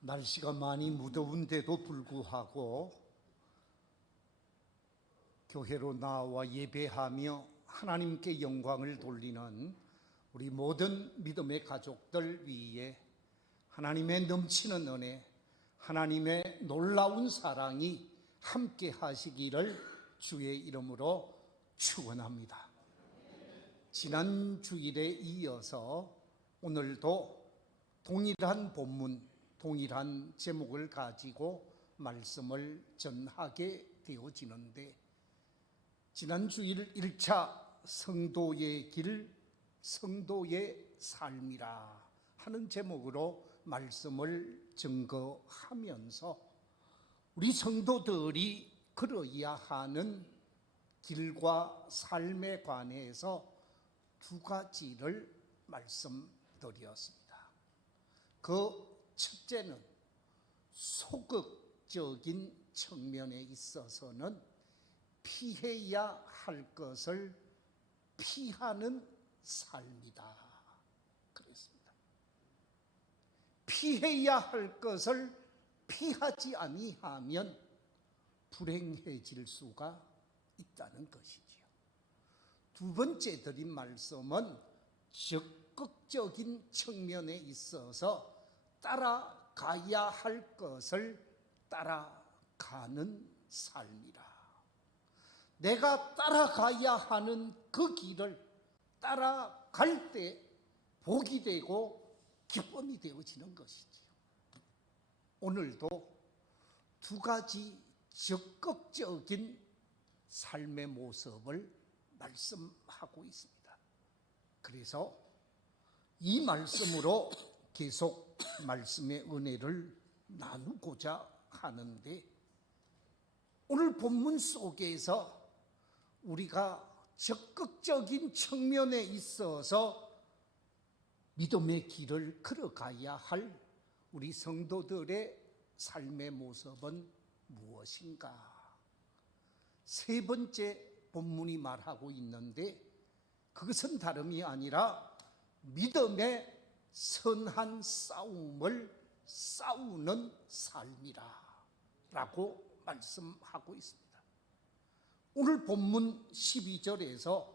날씨가 많이 무더운데도 불구하고 교회로 나와 예배하며 하나님께 영광을 돌리는 우리 모든 믿음의 가족들 위에 하나님의 넘치는 은혜, 하나님의 놀라운 사랑이 함께 하시기를 주의 이름으로 축원합니다. 지난 주일에 이어서 오늘도 동일한 본문, 동일한 제목을 가지고 말씀을 전하게 되어지는데, 지난 주일 1차 성도의 길, 성도의 삶이라 하는 제목으로 말씀을 증거하면서 우리 성도들이 걸어야 하는 길과 삶에 관해서 두 가지를 말씀드렸습니다. 그 첫째는 소극적인 측면에 있어서는 피해야 할 것을 피하는 삶이다 그랬습니다. 피해야 할 것을 피하지 아니하면 불행해질 수가 있다는 것이지요. 두 번째 드린 말씀은 적극적인 측면에 있어서 따라가야 할 것을 따라가는 삶이라. 내가 따라가야 하는 그 길을 따라갈 때 복이 되고 기쁨이 되어지는 것이지요. 오늘도 두 가지 적극적인 삶의 모습을 말씀하고 있습니다. 그래서 이 말씀으로 계속 말씀의 은혜를 나누고자 하는데, 오늘 본문 속에서 우리가 적극적인 측면에 있어서 믿음의 길을 걸어가야 할 우리 성도들의 삶의 모습은 무엇인가? 세 번째 본문이 말하고 있는데, 그것은 다름이 아니라 믿음의 선한 싸움을 싸우는 삶이라 라고 말씀하고 있습니다. 오늘 본문 12절에서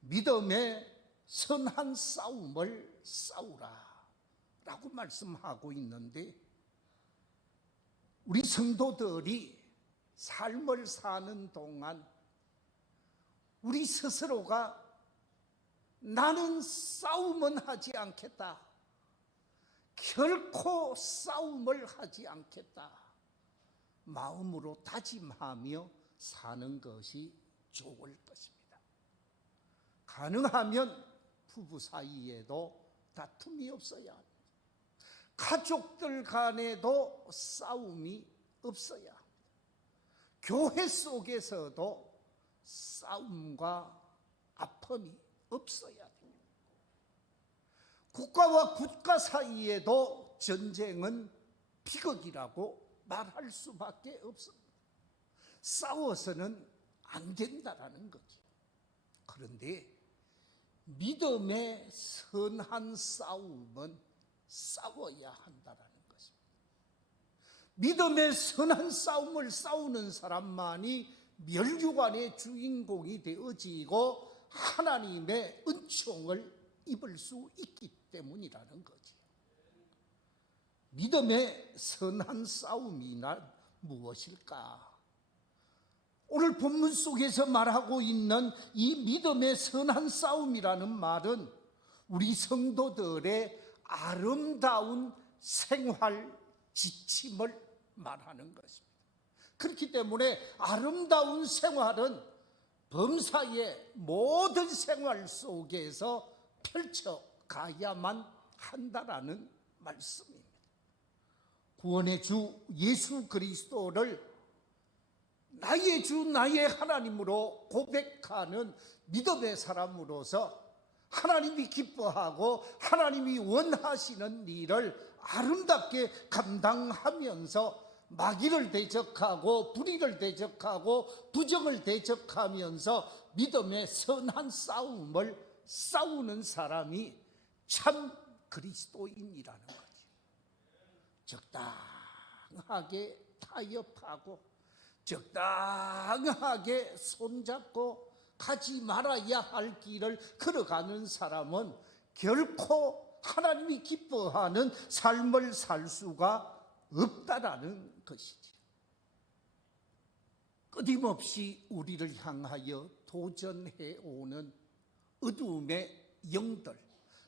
믿음의 선한 싸움을 싸우라 라고 말씀하고 있는데, 우리 성도들이 삶을 사는 동안 우리 스스로가 나는 싸움은 하지 않겠다, 결코 싸움을 하지 않겠다 마음으로 다짐하며 사는 것이 좋을 것입니다. 가능하면 부부 사이에도 다툼이 없어야 합니다. 가족들 간에도 싸움이 없어야 합니다. 교회 속에서도 싸움과 아픔이 없어야 됩니다. 국가와 국가 사이에도 전쟁은 비극이라고 말할 수밖에 없습니다. 싸워서는 안 된다라는 거죠. 그런데 믿음의 선한 싸움은 싸워야 한다라는 것입니다. 믿음의 선한 싸움을 싸우는 사람만이 멸류관의 주인공이 되어지고 하나님의 은총을 입을 수 있기 때문이라는 거지. 믿음의 선한 싸움이란 무엇일까? 오늘 본문 속에서 말하고 있는 이 믿음의 선한 싸움이라는 말은 우리 성도들의 아름다운 생활 지침을 말하는 것입니다. 그렇기 때문에 아름다운 생활은 범사의 모든 생활 속에서 펼쳐가야만 한다라는 말씀입니다. 구원의 주 예수 그리스도를 나의 주 나의 하나님으로 고백하는 믿음의 사람으로서 하나님이 기뻐하고 하나님이 원하시는 일을 아름답게 감당하면서 마귀를 대적하고 불의를 대적하고 부정을 대적하면서 믿음의 선한 싸움을 싸우는 사람이 참 그리스도인이라는 거지. 적당하게 타협하고 적당하게 손잡고 가지 말아야 할 길을 걸어가는 사람은 결코 하나님이 기뻐하는 삶을 살 수가 없다라는 것이지. 끊임없이 우리를 향하여 도전해 오는 어두움의 영들,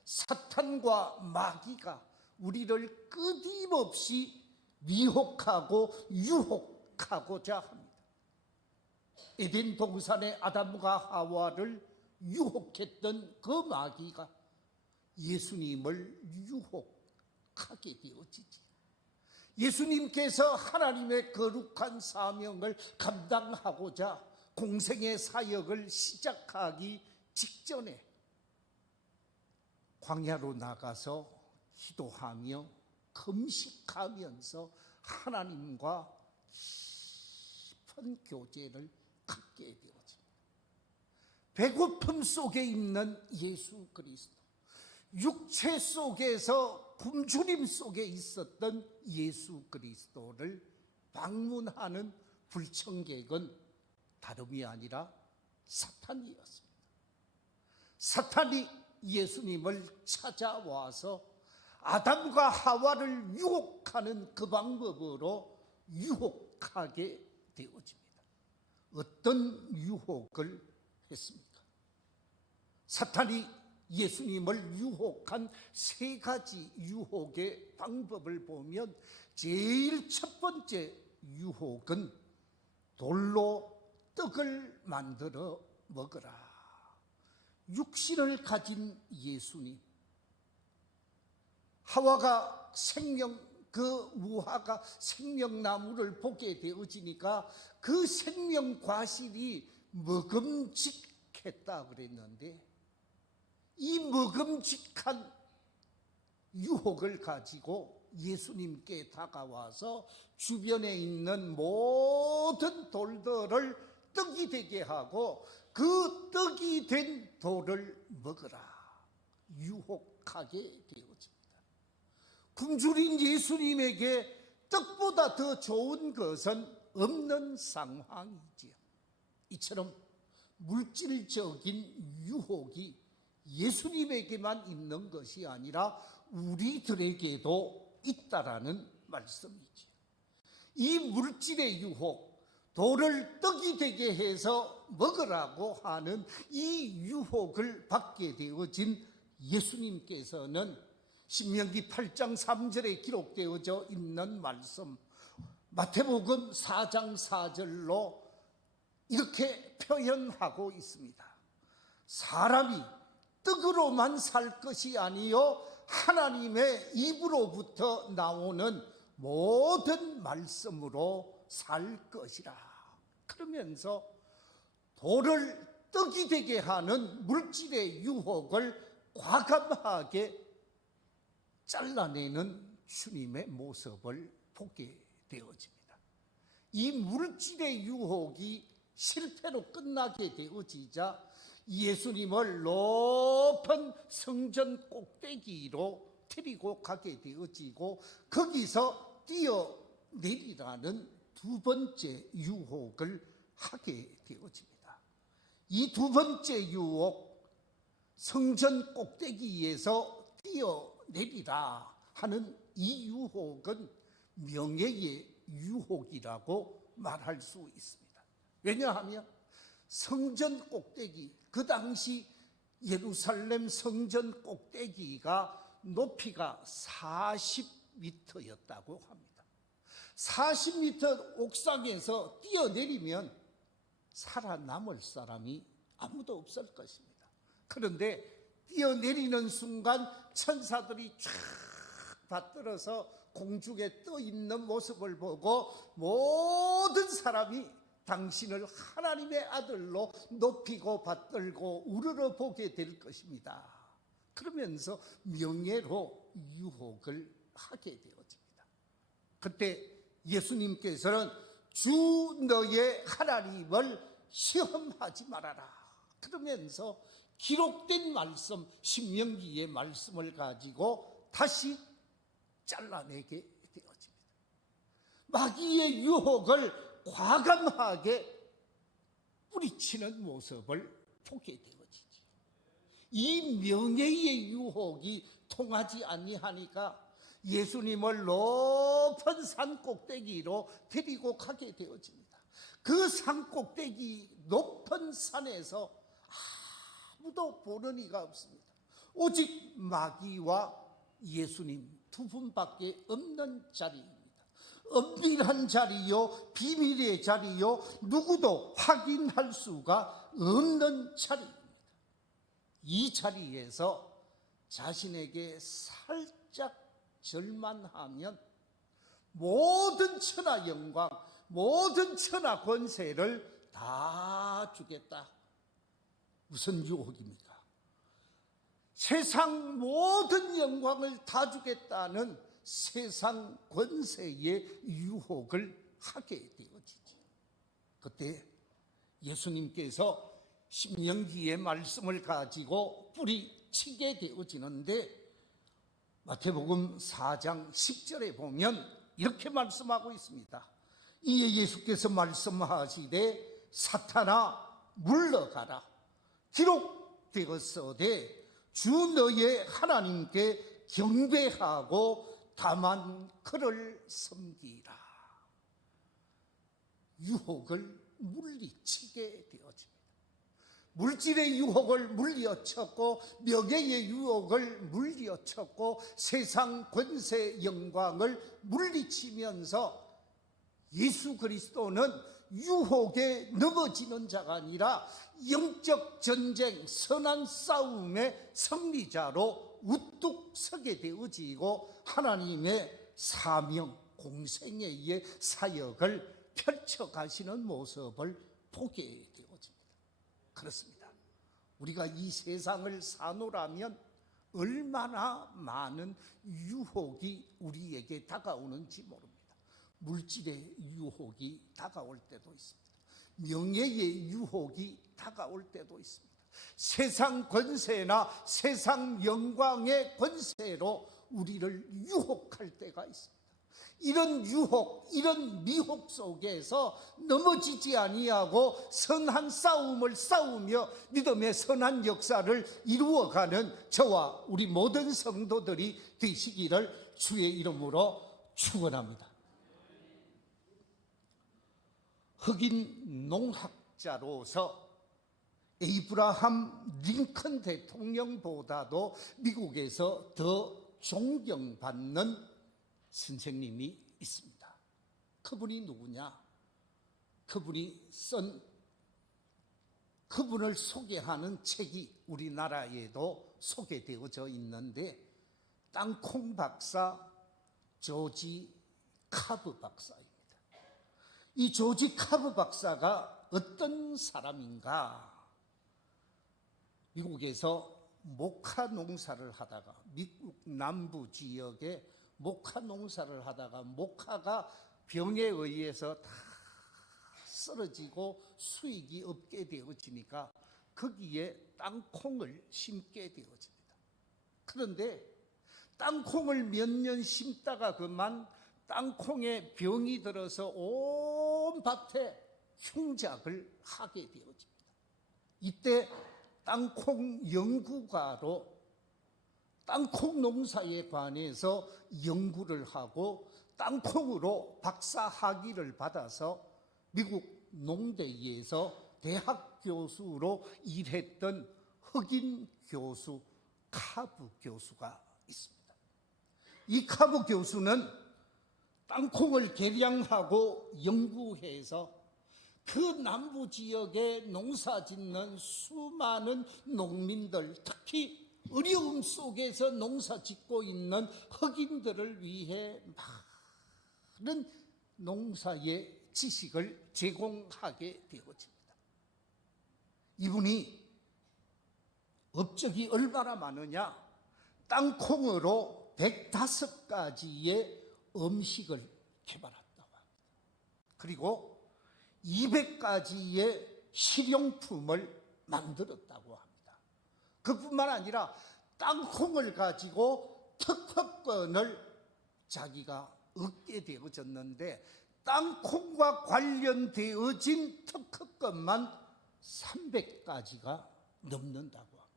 사탄과 마귀가 우리를 끊임없이 미혹하고 유혹하고자 합니다. 에덴 동산의 아담과 하와를 유혹했던 그 마귀가 예수님을 유혹하게 되어지지. 예수님께서 하나님의 거룩한 사명을 감당하고자 공생의 사역을 시작하기 직전에 광야로 나가서 기도하며 금식하면서 하나님과 깊은 교제를 갖게 되어집니다. 배고픔 속에 있는 예수 그리스도, 육체 속에서 굶주림 속에 있었던 예수 그리스도를 방문하는 불청객은 다름이 아니라 사탄이었습니다. 사탄이 예수님을 찾아와서 아담과 하와를 유혹하는 그 방법으로 유혹하게 되어집니다. 어떤 유혹을 했습니까? 사탄이 예수님을 유혹한 세 가지 유혹의 방법을 보면 제일 첫 번째 유혹은 돌로 떡을 만들어 먹으라. 육신을 가진 예수님, 하와가 우하가 생명나무를 보게 되어지니까 그 생명 과실이 먹음직했다 그랬는데, 이 먹음직한 유혹을 가지고 예수님께 다가와서 주변에 있는 모든 돌들을 떡이 되게 하고 그 떡이 된 돌을 먹으라 유혹하게 되어집니다. 굶주린 예수님에게 떡보다 더 좋은 것은 없는 상황이지요. 이처럼 물질적인 유혹이 예수님에게만 있는 것이 아니라 우리들에게도 있다라는 말씀이지. 이 물질의 유혹, 돌을 떡이 되게 해서 먹으라고 하는 이 유혹을 받게 되어진 예수님께서는 신명기 8장 3절에 기록되어져 있는 말씀, 마태복음 4장 4절로 이렇게 표현하고 있습니다. 사람이 떡으로만 살 것이 아니요 하나님의 입으로부터 나오는 모든 말씀으로 살 것이라. 그러면서 돌을 떡이 되게 하는 물질의 유혹을 과감하게 잘라내는 주님의 모습을 보게 되어집니다. 이 물질의 유혹이 실패로 끝나게 되어지자 예수님을 높은 성전 꼭대기로 데리고 가게 되어지고 거기서 뛰어내리라는 두 번째 유혹을 하게 되어집니다. 이 두 번째 유혹, 성전 꼭대기에서 뛰어내리라 하는 이 유혹은 명예의 유혹이라고 말할 수 있습니다. 왜냐하면 성전 꼭대기, 그 당시 예루살렘 성전 꼭대기가 높이가 40m였다고 합니다. 40m 옥상에서 뛰어내리면 살아남을 사람이 아무도 없을 것입니다. 그런데 뛰어내리는 순간 천사들이 쫙 받들어서 공중에 떠 있는 모습을 보고 모든 사람이 당신을 하나님의 아들로 높이고 받들고 우러러 보게 될 것입니다. 그러면서 명예로 유혹을 하게 되어집니다. 그때 예수님께서는 주 너의 하나님을 시험하지 말아라. 그러면서 기록된 말씀, 신명기의 말씀을 가지고 다시 잘라내게 되어집니다. 마귀의 유혹을 과감하게 뿌리치는 모습을 보게 되어지지. 이 명예의 유혹이 통하지 아니하니까 예수님을 높은 산 꼭대기로 데리고 가게 되어집니다. 그 산 꼭대기 높은 산에서 아무도 보는 이가 없습니다. 오직 마귀와 예수님 두 분밖에 없는 자리입니다. 은밀한 자리요, 비밀의 자리요, 누구도 확인할 수가 없는 자리입니다. 이 자리에서 자신에게 살짝 절만하면 모든 천하 영광, 모든 천하 권세를 다 주겠다. 무슨 유혹입니까? 세상 모든 영광을 다 주겠다는 세상 권세의 유혹을 하게 되어지지. 그때 예수님께서 신명기의 말씀을 가지고 뿌리치게 되어지는데, 마태복음 4장 10절에 보면 이렇게 말씀하고 있습니다. 이에 예수께서 말씀하시되 사탄아 물러가라. 기록되었으되 주 너의 하나님께 경배하고 다만 그를 섬기라. 유혹을 물리치게 되어집니다. 물질의 유혹을 물리쳤고, 명예의 유혹을 물리쳤고, 세상 권세 영광을 물리치면서 예수 그리스도는 유혹에 넘어지는 자가 아니라 영적 전쟁, 선한 싸움의 승리자로 우뚝 서게 되어지고 하나님의 사명, 공생애의 사역을 펼쳐가시는 모습을 보게 되어집니다. 그렇습니다. 우리가 이 세상을 사노라면 얼마나 많은 유혹이 우리에게 다가오는지 모릅니다. 물질의 유혹이 다가올 때도 있습니다. 명예의 유혹이 다가올 때도 있습니다. 세상 권세나 세상 영광의 권세로 우리를 유혹할 때가 있습니다. 이런 유혹, 이런 미혹 속에서 넘어지지 아니하고 선한 싸움을 싸우며 믿음의 선한 역사를 이루어가는 저와 우리 모든 성도들이 되시기를 주의 이름으로 축원합니다. 흑인 농학자로서 에이브라함 링컨 대통령보다도 미국에서 더 존경받는 선생님이 있습니다. 그분이 누구냐? 그분을 소개하는 책이 우리나라에도 소개되어져 있는데, 땅콩 박사 조지 카브 박사입니다. 이 조지 카브 박사가 어떤 사람인가? 미국에서 모카 농사를 하다가, 미국 남부 지역에 모카 농사를 하다가 모카가 병에 의해서 다 쓰러지고 수익이 없게 되어지니까 거기에 땅콩을 심게 되어집니다. 그런데 땅콩을 몇 년 심다가 그만 땅콩에 병이 들어서 온 밭에 흉작을 하게 되어집니다. 이때 땅콩 연구가로 땅콩 농사에 관해서 연구를 하고 땅콩으로 박사 학위를 받아서 미국 농대에서 대학 교수로 일했던 흑인 교수 카브 교수가 있습니다. 이 카브 교수는 땅콩을 개량하고 연구해서 그 남부 지역에 농사 짓는 수많은 농민들, 특히 어려움 속에서 농사 짓고 있는 흑인들을 위해 많은 농사의 지식을 제공하게 되어집니다. 이분이 업적이 얼마나 많으냐? 땅콩으로 105가지의 음식을 개발했다고 합니다. 그리고 200가지의 식용품을 만들었다고 합니다. 그뿐만 아니라 땅콩을 가지고 특허권을 자기가 얻게 되어졌는데, 땅콩과 관련되어진 특허권만 300가지가 넘는다고 합니다.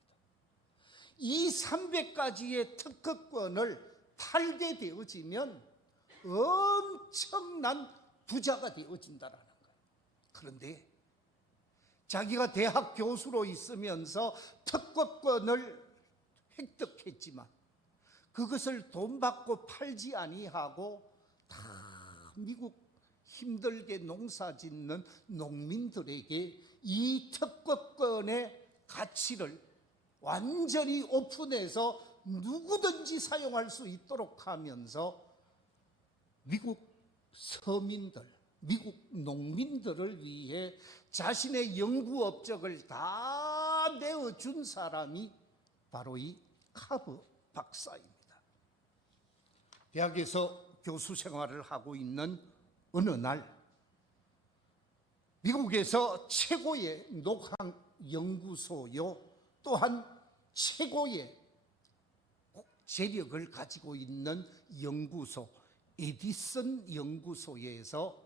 이 300가지의 특허권을 탈대되어지면 엄청난 부자가 되어진다라는 거예요. 그런데 자기가 대학 교수로 있으면서 특허권을 획득했지만 그것을 돈 받고 팔지 아니하고 다 미국 힘들게 농사 짓는 농민들에게 이 특허권의 가치를 완전히 오픈해서 누구든지 사용할 수 있도록 하면서 미국 서민들, 미국 농민들을 위해 자신의 연구 업적을 다 내어준 사람이 바로 이 카브 박사입니다. 대학에서 교수 생활을 하고 있는 어느 날 미국에서 최고의 녹황 연구소요, 또한 최고의 재력을 가지고 있는 연구소, 에디슨 연구소에서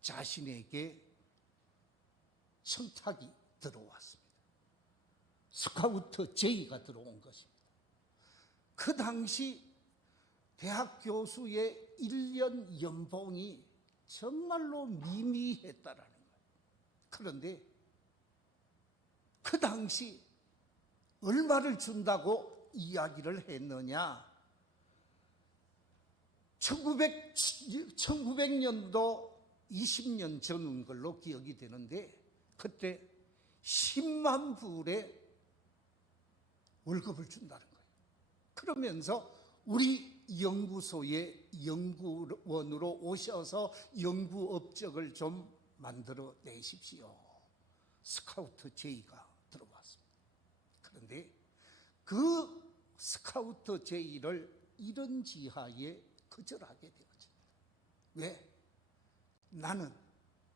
자신에게 청탁이 들어왔습니다. 스카우트 제의가 들어온 것입니다. 그 당시 대학 교수의 1년 연봉이 정말로 미미했다라는 거예요. 그런데 그 당시 얼마를 준다고 이야기를 했느냐? 1900년도 20년 전인 걸로 기억이 되는데 그때 10만 불의 월급을 준다는 거예요. 그러면서 우리 연구소에 연구원으로 오셔서 연구 업적을 좀 만들어 내십시오. 스카우트 제의가 들어왔습니다. 그런데 그 스카우트 제의를 이런 지하에 거절하게 되어집니다. 왜? 나는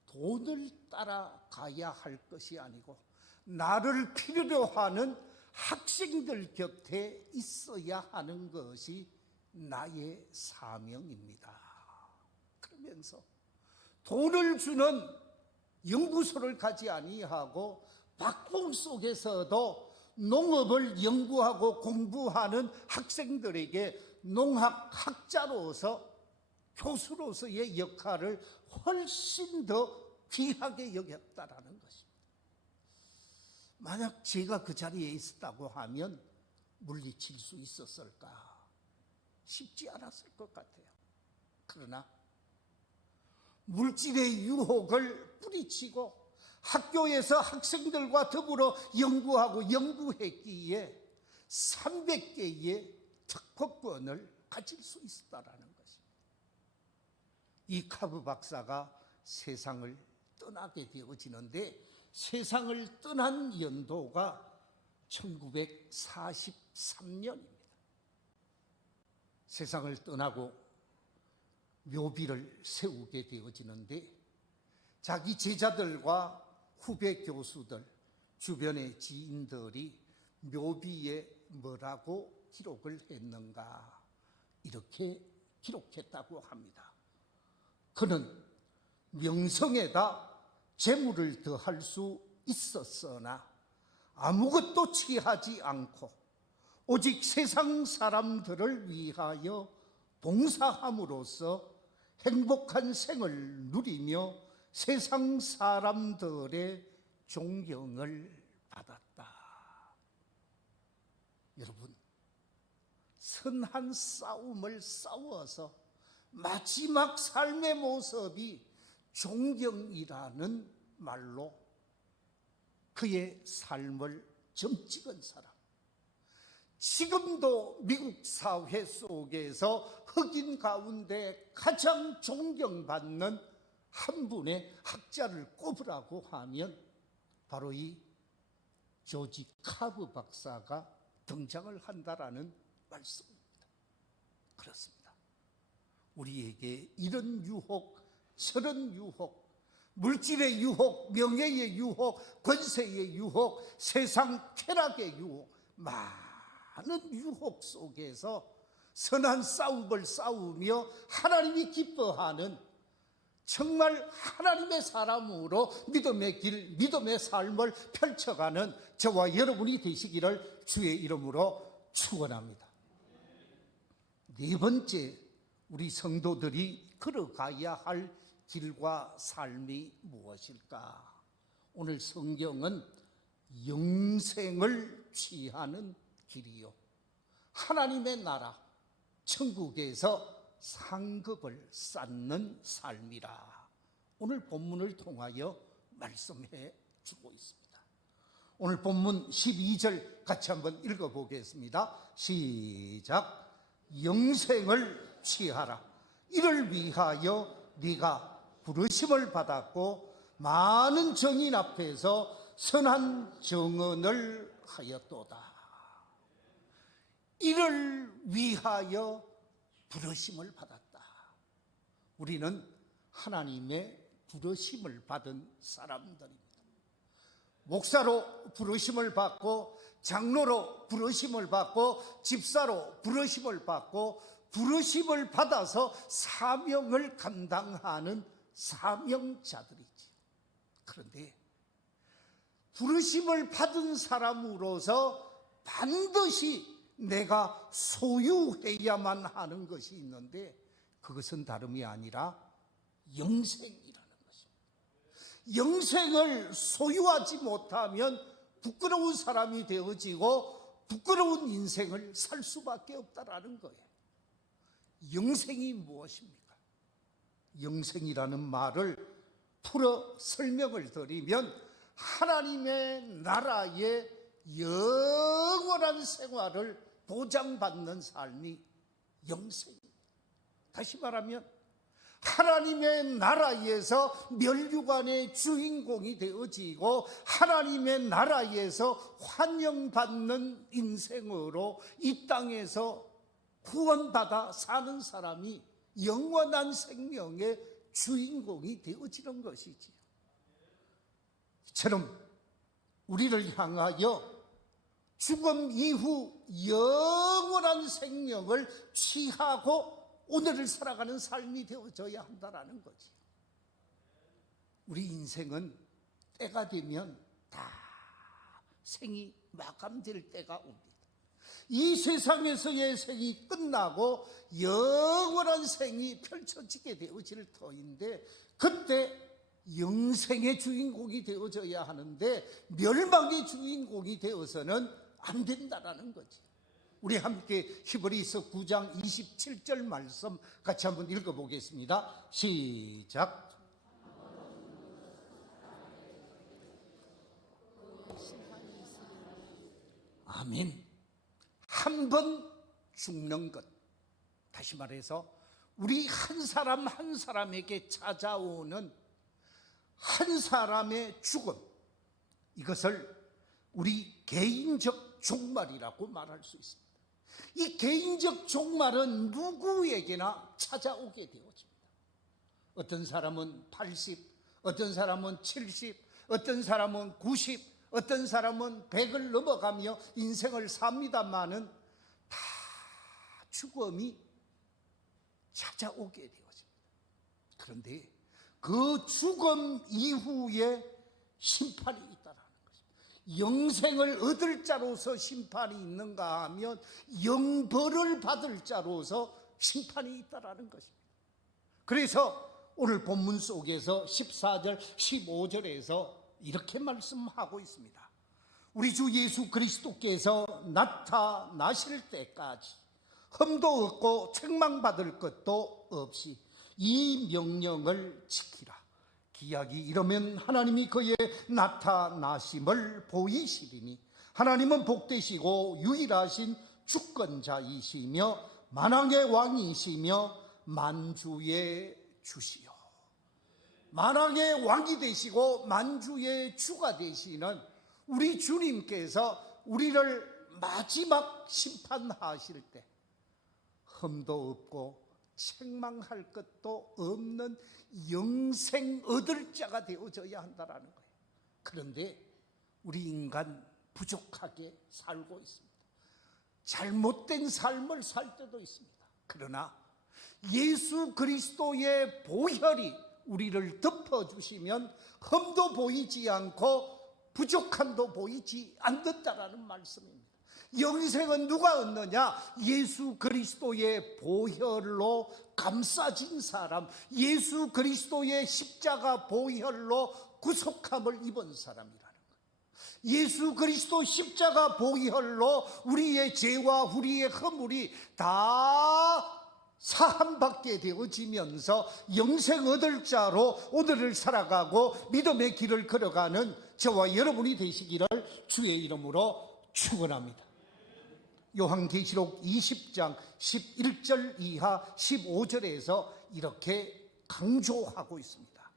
돈을 따라가야 할 것이 아니고 나를 필요로 하는 학생들 곁에 있어야 하는 것이 나의 사명입니다. 그러면서 돈을 주는 연구소를 가지 아니하고 박봉 속에서도 농업을 연구하고 공부하는 학생들에게 농학학자로서 교수로서의 역할을 훨씬 더 귀하게 여겼다라는 것입니다. 만약 제가 그 자리에 있었다고 하면 물리칠 수 있었을까? 쉽지 않았을 것 같아요. 그러나 물질의 유혹을 뿌리치고 학교에서 학생들과 더불어 연구하고 연구했기에 300개의 특허권을 가질 수 있었다라는 것입니다. 이 카브 박사가 세상을 떠나게 되어지는데 세상을 떠난 연도가 1943년입니다. 세상을 떠나고 묘비를 세우게 되어지는데 자기 제자들과 후배 교수들, 주변의 지인들이 묘비에 뭐라고 기록을 했는가? 이렇게 기록했다고 합니다. 그는 명성에다 재물을 더할 수 있었으나 아무것도 취하지 않고 오직 세상 사람들을 위하여 봉사함으로써 행복한 생을 누리며 세상 사람들의 존경을 받았다. 여러분, 선한 싸움을 싸워서 마지막 삶의 모습이 존경이라는 말로 그의 삶을 점찍은 사람, 지금도 미국 사회 속에서 흑인 가운데 가장 존경받는 한 분의 학자를 꼽으라고 하면 바로 이 조지 카브 박사가 등장을 한다라는 말씀입니다. 그렇습니다. 우리에게 이런 유혹, 저런 유혹, 물질의 유혹, 명예의 유혹, 권세의 유혹, 세상 쾌락의 유혹, 많은 유혹 속에서 선한 싸움을 싸우며 하나님이 기뻐하는 정말 하나님의 사람으로 믿음의 길, 믿음의 삶을 펼쳐가는 저와 여러분이 되시기를 주의 이름으로 축원합니다. 네 번째, 우리 성도들이 걸어가야 할 길과 삶이 무엇일까? 오늘 성경은 영생을 취하는 길이요, 하나님의 나라, 천국에서 상급을 쌓는 삶이라 오늘 본문을 통하여 말씀해 주고 있습니다. 오늘 본문 12절 같이 한번 읽어보겠습니다. 시작. 영생을 취하라. 이를 위하여 네가 부르심을 받았고 많은 정인 앞에서 선한 정언을 하였도다. 이를 위하여 부르심을 받았다. 우리는 하나님의 부르심을 받은 사람들입니다. 목사로 부르심을 받고, 장로로 부르심을 받고, 집사로 부르심을 받고, 부르심을 받아서 사명을 감당하는 사명자들이지. 그런데 부르심을 받은 사람으로서 반드시 내가 소유해야만 하는 것이 있는데, 그것은 다름이 아니라 영생이라는 것입니다. 영생을 소유하지 못하면 부끄러운 사람이 되어지고 부끄러운 인생을 살 수밖에 없다라는 거예요. 영생이 무엇입니까? 영생이라는 말을 풀어 설명을 드리면 하나님의 나라의 영원한 생활을 보장받는 삶이 영생입니다. 다시 말하면 하나님의 나라에서 멸류관의 주인공이 되어지고 하나님의 나라에서 환영받는 인생으로 이 땅에서 구원받아 사는 사람이 영원한 생명의 주인공이 되어지는 것이지요. 이처럼 우리를 향하여 죽음 이후 영원한 생명을 취하고 오늘을 살아가는 삶이 되어져야 한다는 거지. 우리 인생은 때가 되면 다 생이 마감될 때가 옵니다. 이 세상에서의 생이 끝나고 영원한 생이 펼쳐지게 되어질 터인데, 그때 영생의 주인공이 되어져야 하는데 멸망의 주인공이 되어서는 안 된다라는 거지. 우리 함께 히브리서 9장 27절 말씀 같이 한번 읽어보겠습니다. 시작. 아멘. 한 번 죽는 것, 다시 말해서 우리 한 사람 한 사람에게 찾아오는 한 사람의 죽음, 이것을 우리 개인적 종말이라고 말할 수 있습니다. 이 개인적 종말은 누구에게나 찾아오게 되어집니다. 어떤 사람은 80, 어떤 사람은 70, 어떤 사람은 90, 어떤 사람은 100을 넘어가며 인생을 삽니다마는 다 죽음이 찾아오게 되어집니다. 그런데 그 죽음 이후에 심판이 있다라는 것입니다. 영생을 얻을 자로서 심판이 있는가 하면 영벌을 받을 자로서 심판이 있다라는 것입니다. 그래서 오늘 본문 속에서 14절, 15절에서 이렇게 말씀하고 있습니다. 우리 주 예수 그리스도께서 나타나실 때까지 흠도 없고 책망받을 것도 없이 이 명령을 지키라. 기약이 이르면 하나님이 그의 나타나심을 보이시리니 하나님은 복되시고 유일하신 주권자이시며 만왕의 왕이시며 만주의 주시요. 만왕의 왕이 되시고 만주의 주가 되시는 우리 주님께서 우리를 마지막 심판하실 때 흠도 없고 책망할 것도 없는 영생 얻을 자가 되어져야 한다는 거예요. 그런데 우리 인간 부족하게 살고 있습니다. 잘못된 삶을 살 때도 있습니다. 그러나 예수 그리스도의 보혈이 우리를 덮어주시면 흠도 보이지 않고 부족함도 보이지 않는다라는 말씀입니다. 영생은 누가 얻느냐? 예수 그리스도의 보혈로 감싸진 사람, 예수 그리스도의 십자가 보혈로 구속함을 입은 사람이라는 거예요. 예수 그리스도 십자가 보혈로 우리의 죄와 우리의 허물이 다 사함받게 되어지면서 영생 얻을 자로 오늘을 살아가고 믿음의 길을 걸어가는 저와 여러분이 되시기를 주의 이름으로 축원합니다. 요한계시록 20장 11절 이하 15절에서 이렇게 강조하고 있습니다.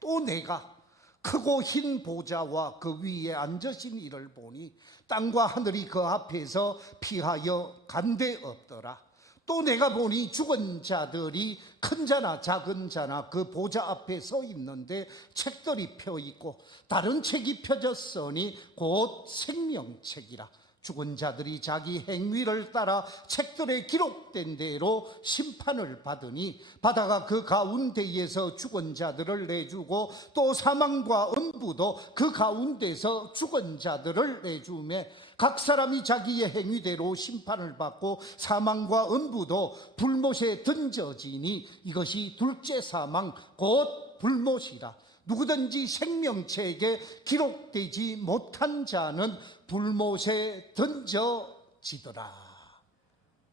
또 내가 크고 흰 보좌와 그 위에 앉으신 이를 보니 땅과 하늘이 그 앞에서 피하여 간데 없더라. 또 내가 보니 죽은 자들이 큰 자나 작은 자나 그 보좌 앞에 서 있는데 책들이 펴 있고 다른 책이 펴졌으니 곧 생명책이라. 죽은 자들이 자기 행위를 따라 책들에 기록된 대로 심판을 받으니 바다가 그 가운데에서 죽은 자들을 내주고 또 사망과 음부도 그 가운데서 죽은 자들을 내주매 각 사람이 자기의 행위대로 심판을 받고 사망과 음부도 불못에 던져지니 이것이 둘째 사망 곧 불못이라. 누구든지 생명책에 기록되지 못한 자는 불못에 던져지더라.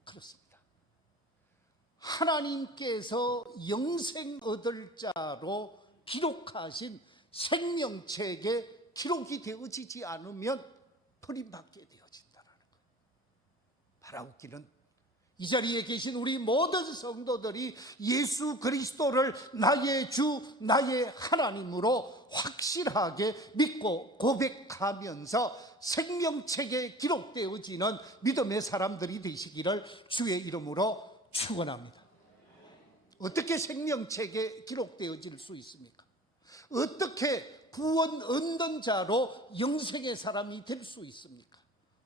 그렇습니다. 하나님께서 영생 얻을 자로 기록하신 생명책에 기록이 되어지지 않으면 버림받게 되어진다는 거예요. 바라옵기는 이 자리에 계신 우리 모든 성도들이 예수 그리스도를 나의 주, 나의 하나님으로 확실하게 믿고 고백하면서 생명책에 기록되어지는 믿음의 사람들이 되시기를 주의 이름으로 축원합니다. 어떻게 생명책에 기록되어질 수 있습니까? 어떻게 구원 얻는 자로 영생의 사람이 될 수 있습니까?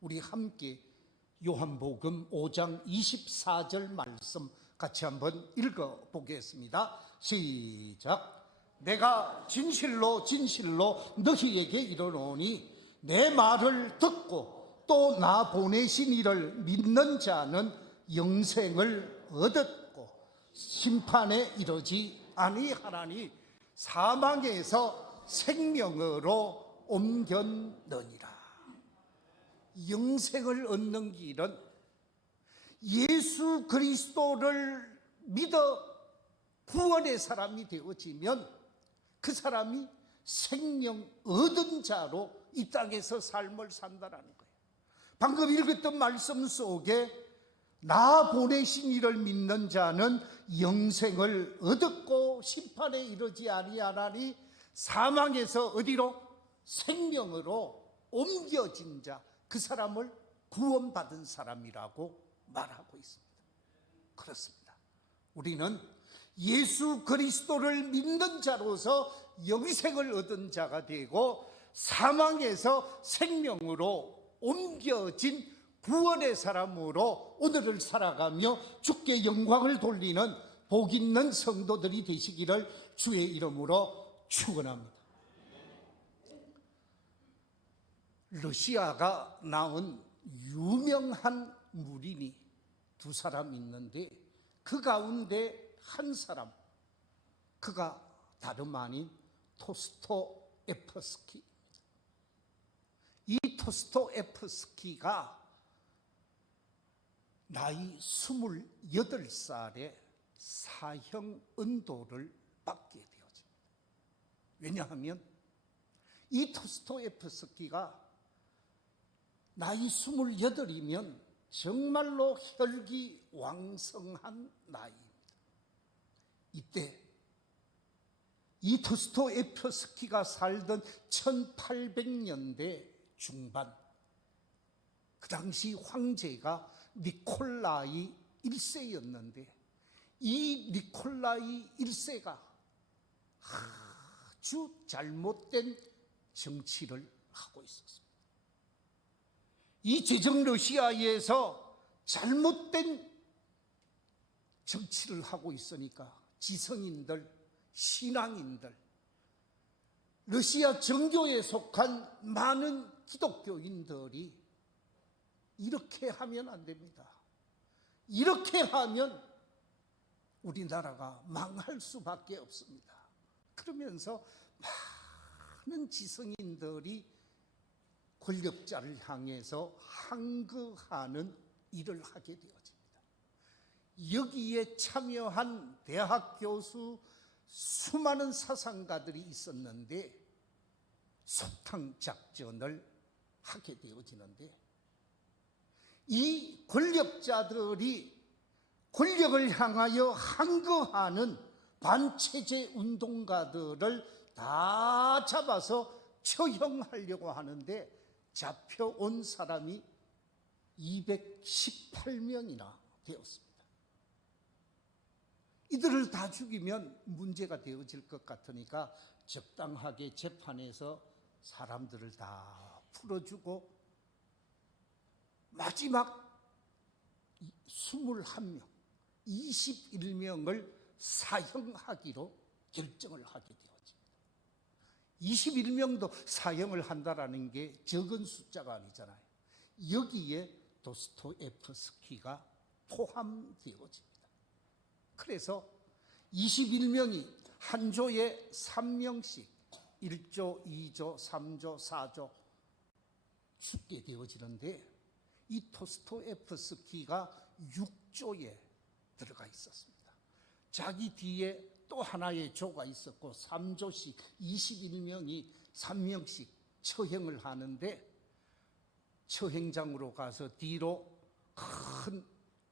우리 함께 요한복음 5장 24절 말씀 같이 한번 읽어보겠습니다. 시작. 내가 진실로 진실로 너희에게 이르노니 내 말을 듣고 또 나 보내신 이를 믿는 자는 영생을 얻었고 심판에 이르지 아니하나니 사망에서 생명으로 옮겼느니라. 영생을 얻는 길은 예수 그리스도를 믿어 구원의 사람이 되어지면 그 사람이 생명 얻은 자로 이 땅에서 삶을 산다라는 거예요. 방금 읽었던 말씀 속에 나 보내신 이를 믿는 자는 영생을 얻었고 심판에 이르지 아니하나니 사망에서 어디로? 생명으로 옮겨진 자, 그 사람을 구원받은 사람이라고 말하고 있습니다. 그렇습니다. 우리는 예수 그리스도를 믿는 자로서 영생을 얻은 자가 되고 사망에서 생명으로 옮겨진 구원의 사람으로 오늘을 살아가며 주께 영광을 돌리는 복 있는 성도들이 되시기를 주의 이름으로 축원합니다. 러시아가 낳은 유명한 무린이 두 사람 있는데 그 가운데 한 사람, 그가 다름 아닌 토스토옙스키입니다. 이 토스토옙스키가 나이 28살에 사형 언도를 받게 되어집니다. 왜냐하면 이 토스토옙스키가 나이 28이면 정말로 혈기왕성한 나이입니다. 이때 이 도스토옙스키가 살던 1800년대 중반, 그 당시 황제가 니콜라이 1세였는데 이 니콜라이 1세가 아주 잘못된 정치를 하고 있었습니다. 이 제정 러시아에서 잘못된 정치를 하고 있으니까 지성인들, 신앙인들, 러시아 정교에 속한 많은 기독교인들이 이렇게 하면 안 됩니다. 이렇게 하면 우리나라가 망할 수밖에 없습니다. 그러면서 많은 지성인들이 권력자를 향해서 항거하는 일을 하게 되어집니다. 여기에 참여한 대학 교수 수많은 사상가들이 있었는데 소탕 작전을 하게 되어지는데, 이 권력자들이 권력을 향하여 항거하는 반체제 운동가들을 다 잡아서 처형하려고 하는데 잡혀온 사람이 218명이나 되었습니다. 이들을 다 죽이면 문제가 되어질 것 같으니까 적당하게 재판에서 사람들을 다 풀어주고 마지막 21명, 21명을 사형하기로 결정을 하게 되었습니다. 21명도 사형을 한다라는 게 적은 숫자가 아니잖아요. 여기에 도스토옙스키가 포함되어집니다. 그래서 21명이 한 조에 3명씩 1조, 2조, 3조, 4조 죽게 되어지는데, 이 도스토옙스키가 6조에 들어가 있었습니다. 자기 뒤에 또 하나의 조가 있었고 3조씩 21명이 3명씩 처형을 하는데, 처형장으로 가서 뒤로 큰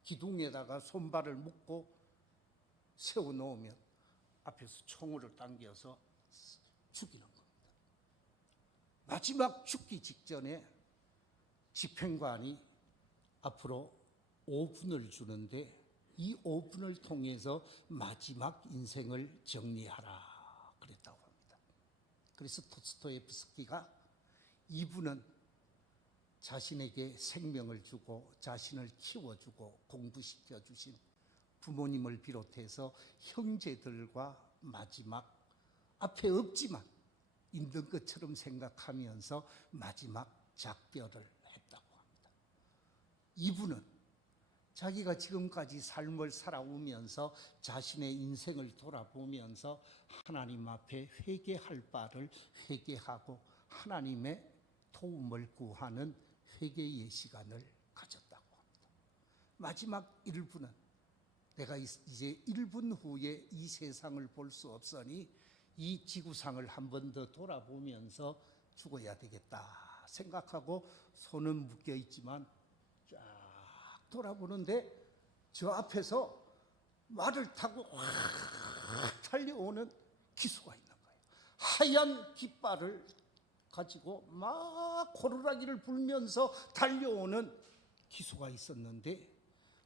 기둥에다가 손발을 묶고 세워놓으면 앞에서 총으로 당겨서 죽이는 겁니다. 마지막 죽기 직전에 집행관이 앞으로 5분을 주는데, 이 5분을 통해서 마지막 인생을 정리하라 그랬다고 합니다. 그래서 도스토옙스키가 이분은 자신에게 생명을 주고 자신을 키워주고 공부시켜 주신 부모님을 비롯해서 형제들과 마지막, 앞에 없지만 있는 것처럼 생각하면서 마지막 작별을 했다고 합니다. 이분은 자기가 지금까지 삶을 살아오면서 자신의 인생을 돌아보면서 하나님 앞에 회개할 바를 회개하고 하나님의 도움을 구하는 회개의 시간을 가졌다고 합니다. 마지막 1분은 내가 이제 1분 후에 이 세상을 볼 수 없으니 이 지구상을 한 번 더 돌아보면서 죽어야 되겠다 생각하고 손은 묶여 있지만 쫙 돌아보는데 저 앞에서 말을 타고 확 달려오는 기수가 있는 거예요. 하얀 깃발을 가지고 막 호루라기를 불면서 달려오는 기수가 있었는데,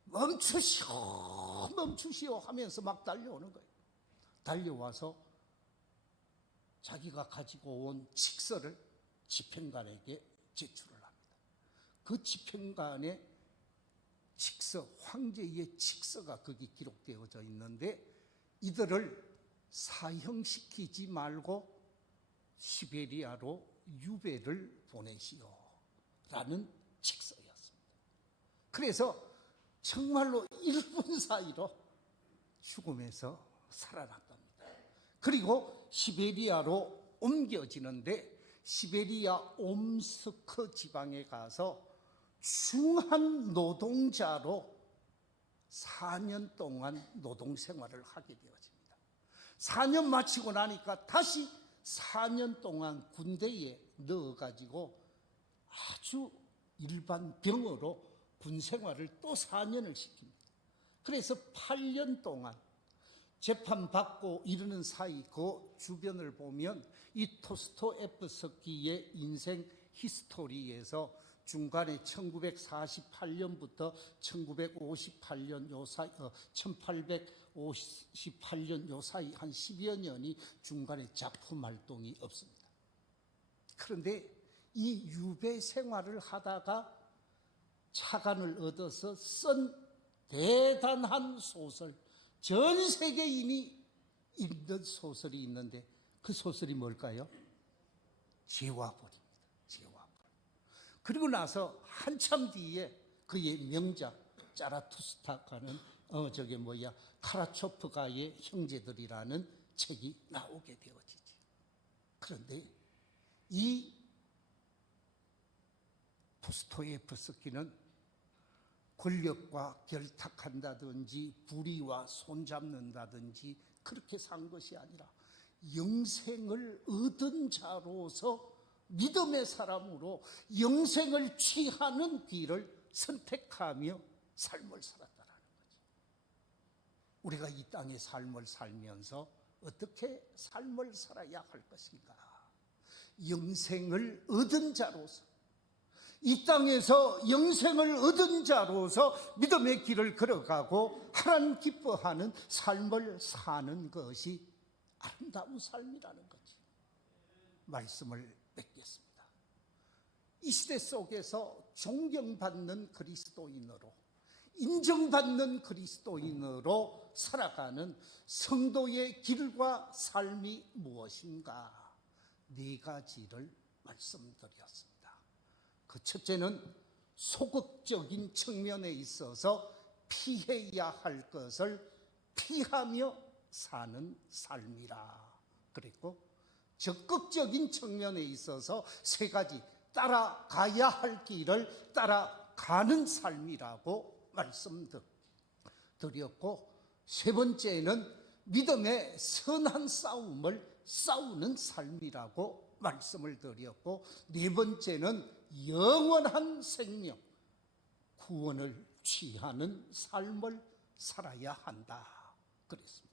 멈추시오 멈추시오 하면서 막 달려오는 거예요. 달려와서 자기가 가지고 온 칙서를 집행관에게 제출을 합니다. 그 집행관의 칙서, 황제의 칙서가 거기 기록되어져 있는데, 이들을 사형시키지 말고 시베리아로 유배를 보내시오 라는 칙서였습니다. 그래서 정말로 1분 사이로 죽음에서 살아났답니다. 그리고 시베리아로 옮겨지는데, 시베리아 옴스크 지방에 가서 중한 노동자로 4년 동안 노동생활을 하게 되어집니다. 4년 마치고 나니까 다시 4년 동안 군대에 넣어가지고 아주 일반 병으로 군생활을 또 4년을 시킵니다. 그래서 8년 동안 재판받고 이르는 사이 그 주변을 보면 이 도스토옙스키의 인생 히스토리에서 중간에 1948년부터 1958년 요 사이, 1858년 요 사이 한 10여 년이 중간에 작품 활동이 없습니다. 그런데 이 유배 생활을 하다가 차관을 얻어서 쓴 대단한 소설, 전 세계인이 읽는 소설이 있는데 그 소설이 뭘까요? 죄와벌입니다. 죄와벌. 그리고 나서 한참 뒤에 그의 명작 자라투스타가는 카라초프가의 형제들이라는 책이 나오게 되어지지. 그런데 이 도스토예프스키는 권력과 결탁한다든지 불의와 손잡는다든지 그렇게 산 것이 아니라 영생을 얻은 자로서 믿음의 사람으로 영생을 취하는 길을 선택하며 삶을 살았다라는 거지. 우리가 이 땅의 삶을 살면서 어떻게 삶을 살아야 할 것인가? 영생을 얻은 자로서, 이 땅에서 영생을 얻은 자로서 믿음의 길을 걸어가고 하나님 기뻐하는 삶을 사는 것이 아름다운 삶이라는 거지. 말씀을 맺겠습니다. 이 시대 속에서 존경받는 그리스도인으로, 인정받는 그리스도인으로 살아가는 성도의 길과 삶이 무엇인가? 4가지를 말씀드렸습니다. 그 첫째는 소극적인 측면에 있어서 피해야 할 것을 피하며 사는 삶이라 그랬고, 적극적인 측면에 있어서 3가지 따라가야 할 길을 따라가는 삶이라고 말씀드렸고, 3번째는 믿음의 선한 싸움을 싸우는 삶이라고 말씀을 드렸고, 4번째는 영원한 생명, 구원을 취하는 삶을 살아야 한다 그랬습니다.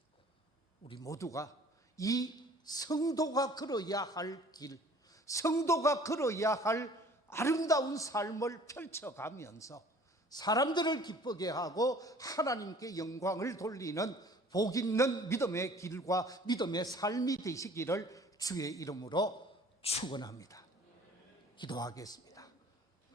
우리 모두가 이 성도가 걸어야 할 길, 성도가 걸어야 할 아름다운 삶을 펼쳐가면서 사람들을 기쁘게 하고 하나님께 영광을 돌리는 복 있는 믿음의 길과 믿음의 삶이 되시기를 주의 이름으로 축원합니다. 기도하겠습니다.